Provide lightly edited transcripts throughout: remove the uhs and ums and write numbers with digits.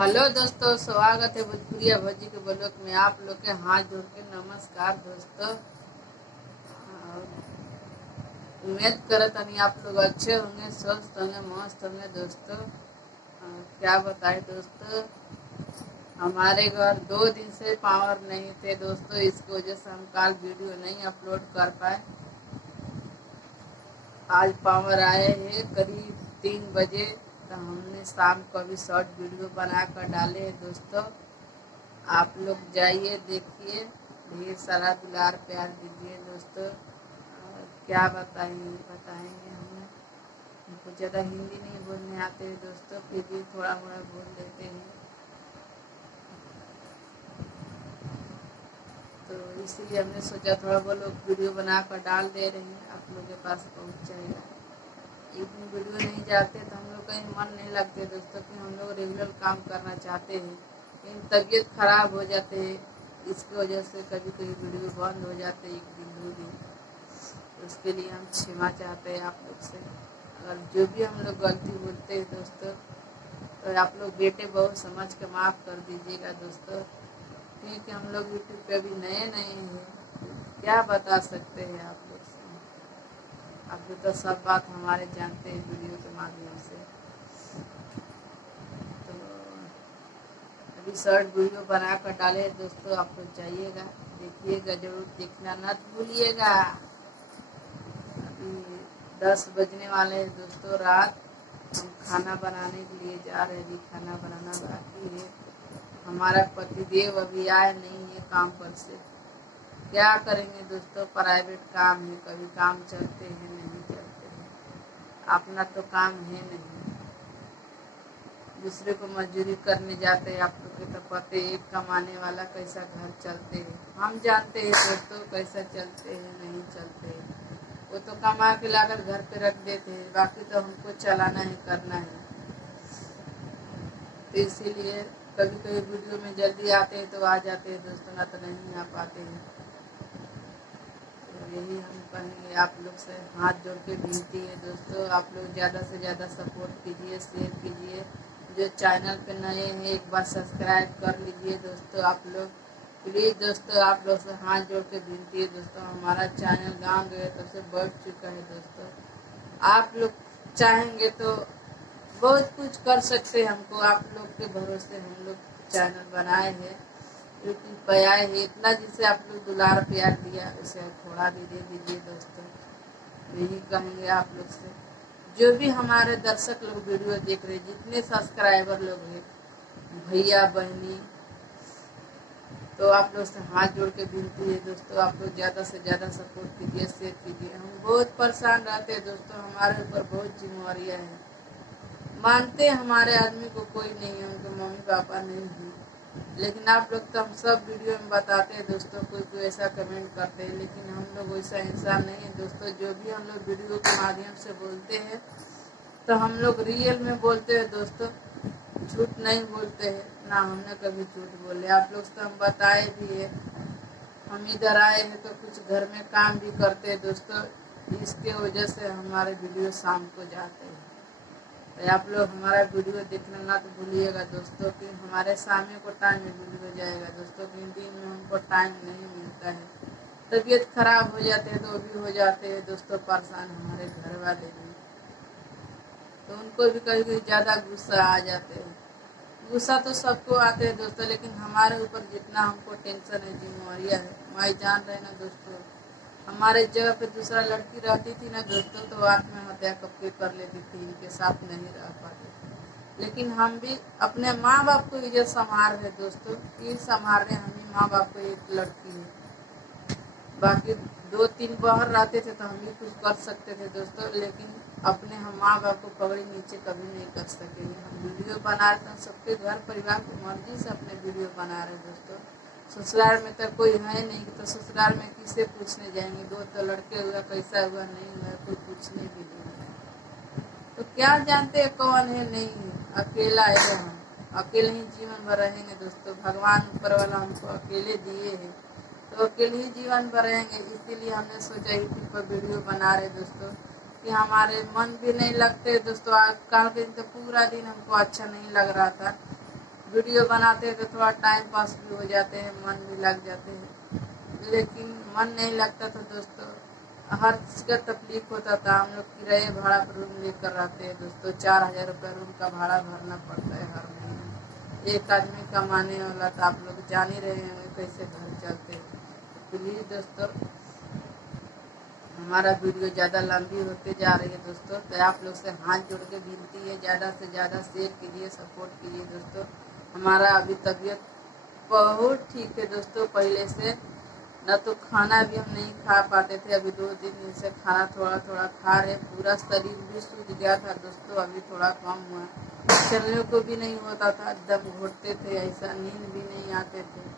Hello दोस्तों, स्वागत है भोजपुरिया भौजी के ब्लॉग में। आप लोग के हाथ जोड़ के नमस्कार दोस्तों। उम्मीद करत हनी आप लोग अच्छे होंगे, स्वस्थ होंगे, मस्त होंगे दोस्तों। क्या बताए दोस्तों, हमारे घर 2 दिन से पावर नहीं थे दोस्तों, इसकी वजह से हम कल वीडियो नहीं अपलोड कर पाए। आज पावर आए हैं करीब 3 बजे, तो हमने शाम को अभी शॉर्ट वीडियो बना कर डाले हैं दोस्तों। आप लोग जाइए देखिए, ढेर सारा दुलार प्यार दीजिए दोस्तों। क्या बताएंगे हमको ज़्यादा हिंदी नहीं बोलने आते हैं दोस्तों, फिर भी थोड़ा मोड़ा बोल लेते हैं, तो इसीलिए हमने सोचा थोड़ा बहुत वीडियो बना कर डाल दे रहे हैं, आप लोग के पास पहुंच जाएगा। एक दिन वीडियो नहीं जाते तो हम लोग कहीं मन नहीं लगते दोस्तों, कि हम लोग रेगुलर काम करना चाहते हैं, लेकिन तबीयत खराब हो जाते हैं, इसकी वजह से कभी कभी वीडियो बंद हो जाते हैं 1 दिन 2 दिन। तो उसके लिए हम क्षमा चाहते हैं आप लोग से। अगर जो भी हम लोग गलती बोलते हैं दोस्तों, तो आप लोग बेटे बहुत समझ के माफ़ कर दीजिएगा दोस्तों। ठीक है, हम लोग यूट्यूब पे अभी नए हैं, क्या बता सकते हैं आप लोग से। आप लोग तो सब बात हमारे जानते हैं वीडियो के माध्यम से। तो अभी शॉर्ट वीडियो बना कर डाले दोस्तों, आप लोग जाइएगा देखिएगा, जरूर देखना न भूलिएगा। अभी 10 बजने वाले हैं दोस्तों रात। हम खाना बनाने के लिए जा रहे हैं, अभी खाना बनाना बाकी है। हमारा पतिदेव अभी आए नहीं है काम पर से। क्या करेंगे दोस्तों, प्राइवेट काम है, कभी काम चलते हैं नहीं चलते हैं, अपना तो काम है नहीं, दूसरे को मजदूरी करने जाते हैं। आप लोग के तो पते, एक कमाने वाला कैसा घर चलते हैं, हम जानते हैं दोस्तों कैसा चलते हैं नहीं चलते हैं। वो तो कमा के लाकर घर पे रख देते हैं, बाकी तो हमको चलाना है, करना है। तो इसीलिए कभी कभी वीडियो में जल्दी आते हैं तो आ जाते हैं दोस्तों, ना तो नहीं आ पाते हैं। तो यही हम कहेंगे आप लोग से, हाथ जोड़ के विनती है दोस्तों, आप लोग ज़्यादा से ज़्यादा सपोर्ट कीजिए, शेयर कीजिए। जो चैनल पे नए हैं एक बार सब्सक्राइब कर लीजिए दोस्तों। आप लोग प्लीज़ दोस्तों, आप लोग से हाथ जोड़ के विनती है दोस्तों। हमारा चैनल गाँव गए तब से बढ़ चुका है दोस्तों। आप लोग चाहेंगे तो बहुत कुछ कर सकते हैं, हमको आप लोग के भरोसे हम लोग चैनल बनाए हैं, यूट्यूब पे आए हैं। इतना जिसे आप लोग दुलार प्यार दिया, उसे थोड़ा भी दे दीजिए दोस्तों। यही कहेंगे आप लोग से। जो भी हमारे दर्शक लोग वीडियो देख रहे, जितने सब्सक्राइबर लोग हैं, भैया बहनी, तो आप लोग से हाथ जोड़ के विनती है दोस्तों, आप लोग ज़्यादा से ज़्यादा सपोर्ट कीजिए, शेयर कीजिए। हम बहुत परेशान रहते हैं दोस्तों, हमारे ऊपर बहुत जिम्मेवारियाँ हैं। मानते हमारे आदमी को कोई नहीं है, उनके मम्मी पापा नहीं है, लेकिन आप लोग तो हम सब वीडियो में बताते हैं दोस्तों। कोई कोई ऐसा कमेंट करते हैं, लेकिन हम लोग वैसा इंसान नहीं है दोस्तों। जो भी हम लोग वीडियो के माध्यम से बोलते हैं, तो हम लोग रियल में बोलते हैं दोस्तों, झूठ नहीं बोलते हैं, ना हमने कभी झूठ बोले। आप लोग से हम बताए भी है, हम इधर आए हैं तो कुछ घर में काम भी करते हैं दोस्तों, इसके वजह से हमारे वीडियो शाम को जाते हैं। तो आप लोग हमारा वीडियो देखना ना तो भूलिएगा दोस्तों, कि हमारे शाम को टाइम में वीडियो जाएगा दोस्तों, कि दिन में हमको टाइम नहीं मिलता है। तबीयत खराब हो जाते हैं तो भी हो जाते हैं दोस्तों परेशान, हमारे घर वाले भी, तो उनको भी कभी कभी ज़्यादा गुस्सा आ जाते हैं। गुस्सा तो सबको आते हैं दोस्तों, लेकिन हमारे ऊपर जितना हमको टेंशन है, जिम्मेवारियाँ है, माई जान रहे ना दोस्तों। हमारे जगह पे दूसरा लड़की रहती थी ना दोस्तों, तो आत्महत्या कब के कर लेती थी, इनके साथ नहीं रह पाते। लेकिन हम भी अपने माँ बाप को इज्जत संभाल रहे दोस्तों, ये संभाल रहे हम ही। माँ बाप को एक लड़की है, बाकी 2-3 बाहर रहते थे तो हम भी कुछ कर सकते थे दोस्तों, लेकिन अपने हम माँ बाप को पगड़ी नीचे कभी नहीं कर सकेंगे। हम वीडियो बना रहे थे, सबके घर परिवार की मर्जी से अपने वीडियो बना रहे दोस्तों। ससुराल में तो कोई है नहीं, तो ससुराल में किसे पूछने जाएंगे। 2 तो लड़के हुआ, कैसा हुआ नहीं हुआ, कोई पूछने भी नहीं है। तो क्या जानते हैं कौन है नहीं है, अकेला है हम, अकेले ही जीवन भर रहेंगे दोस्तों। भगवान ऊपर वाला हमको अकेले दिए हैं, तो अकेले ही जीवन भर रहेंगे। इसीलिए हमने सोचा यूट्यूब पर वीडियो बना रहे दोस्तों, कि हमारे मन भी नहीं लगते दोस्तों। कल के दिन तो पूरा दिन हमको अच्छा नहीं लग रहा था, वीडियो बनाते हैं तो थोड़ा टाइम पास भी हो जाते हैं, मन भी लग जाते हैं। लेकिन मन नहीं लगता तो दोस्तों हर चीज़ का तकलीफ होता था। हम लोग किराए भाड़ा पर रूम लेकर रहते हैं दोस्तों, 4000 रुपये रूम का भाड़ा भरना पड़ता है हर महीने। एक आदमी कमाने वाला था, आप लोग जान ही रहे होंगे कैसे घर चलते हैं। प्लीज़ दोस्तों हमारा वीडियो ज़्यादा लंबी होते जा रही है दोस्तों, तो आप लोग से हाथ जोड़ के विनती है ज़्यादा से ज़्यादा शेयर कीजिए, सपोर्ट कीजिए दोस्तों। हमारा अभी तबीयत बहुत ठीक है दोस्तों, पहले से न तो खाना भी हम नहीं खा पाते थे, अभी 2-3 दिन से खाना थोड़ा थोड़ा खा रहे, पूरा शरीर भी सूज गया था दोस्तों, अभी थोड़ा कम हुआ। चलने को भी नहीं होता था, दम घुटते थे, ऐसा नींद भी नहीं आते थे।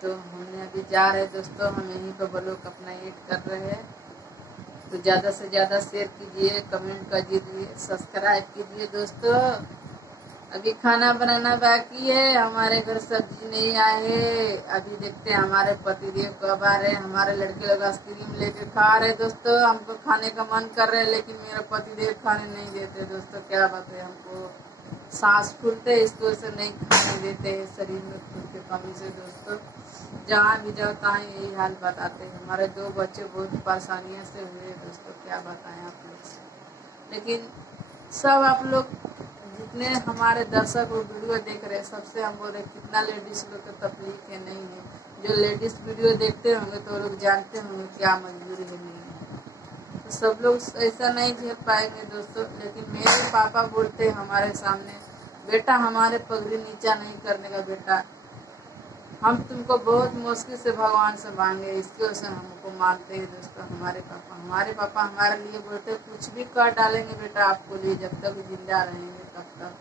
तो हमने अभी जा रहे दोस्तों, हम यहीं पर ब्लॉग अपना एड कर रहे हैं। तो ज़्यादा से ज़्यादा शेयर कीजिए, कमेंट कीजिए, सब्सक्राइब कीजिए दोस्तों। अभी खाना बनाना बाकी है, हमारे घर सब्जी नहीं आए है। अभी देखते हैं हमारे पतिदेव कब आ रहे हैं। हमारे लड़के लोग आइसक्रीम लेके खा रहे दोस्तों, हमको खाने का मन कर रहा है लेकिन मेरा पतिदेव खाने नहीं देते दोस्तों। क्या बात है, हमको सांस फूलते इसको से नहीं खाने देते हैं, शरीर में खून की कमी से दोस्तों। जहाँ भी जाओ तहाँ यही हाल बताते हैं। हमारे 2 बच्चे बहुत परेशानियों से हुए दोस्तों, क्या बताएं आप लोग से। लेकिन सब आप लोग जितने हमारे दर्शक वो वीडियो देख रहे हैं, सबसे हम बोल रहे कितना लेडीज लोग को तकलीफ है नहीं है। जो लेडीज वीडियो देखते होंगे तो लोग जानते होंगे क्या मजबूरी है नहीं है। तो सब लोग ऐसा नहीं झेल पाएंगे दोस्तों। लेकिन मेरे पापा बोलते हैं हमारे सामने, बेटा हमारे पगड़ी नीचा नहीं करने का बेटा, हम तुमको बहुत मुश्किल से भगवान से मांगे, इसके वजह से हमको मानते हैं दोस्तों। हमारे पापा हमारे लिए बोलते कुछ भी कर डालेंगे बेटा आपको लिए, जब तक जिंदा रहेंगे तब तक।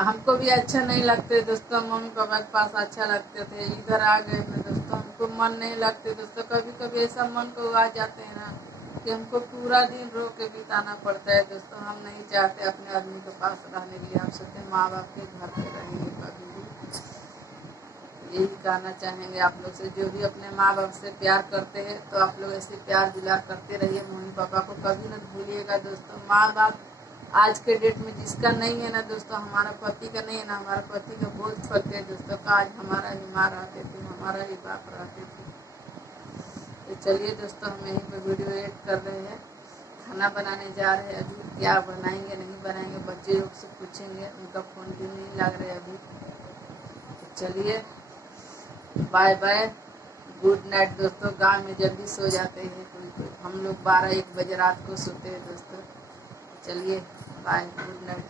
हमको भी अच्छा नहीं लगते दोस्तों, मम्मी पापा के पास अच्छा लगते थे, इधर आ गए में दोस्तों हमको मन नहीं लगते दोस्तों। कभी कभी ऐसा मन को आ जाते हैं ना कि हमको पूरा दिन रो के बिताना पड़ता है दोस्तों। हम नहीं चाहते अपने आदमी के पास रहने के लिए, हम सोचते माँ बाप के घर पे रहेंगे कभी भी। यही कहना चाहेंगे आप लोग से, जो भी अपने माँ बाप से प्यार करते हैं तो आप लोग ऐसे प्यार दुलार करते रहिए। मम्मी पापा को कभी न भूलिएगा दोस्तों। माँ बाप आज के डेट में जिसका नहीं है ना दोस्तों, हमारा पति का नहीं है ना, हमारा पति का बहुत फर्क है दोस्तों। आज हमारा ही माँ रहते थे, हमारा ही बाप रहते थे। तो चलिए दोस्तों हम यहीं पर वीडियो एड कर रहे हैं, खाना बनाने जा रहे हैं। अभी क्या बनाएंगे नहीं बनाएंगे बच्चे लोग से पूछेंगे, उनका फोन भी नहीं लग रहा है अभी। तो चलिए बाय बाय, गुड नाइट दोस्तों। गांव में जल्दी सो जाते हैं कोई, हम लोग 12-1 बजे रात को सोते हैं दोस्तों। चलिए बाय, गुड नाइट।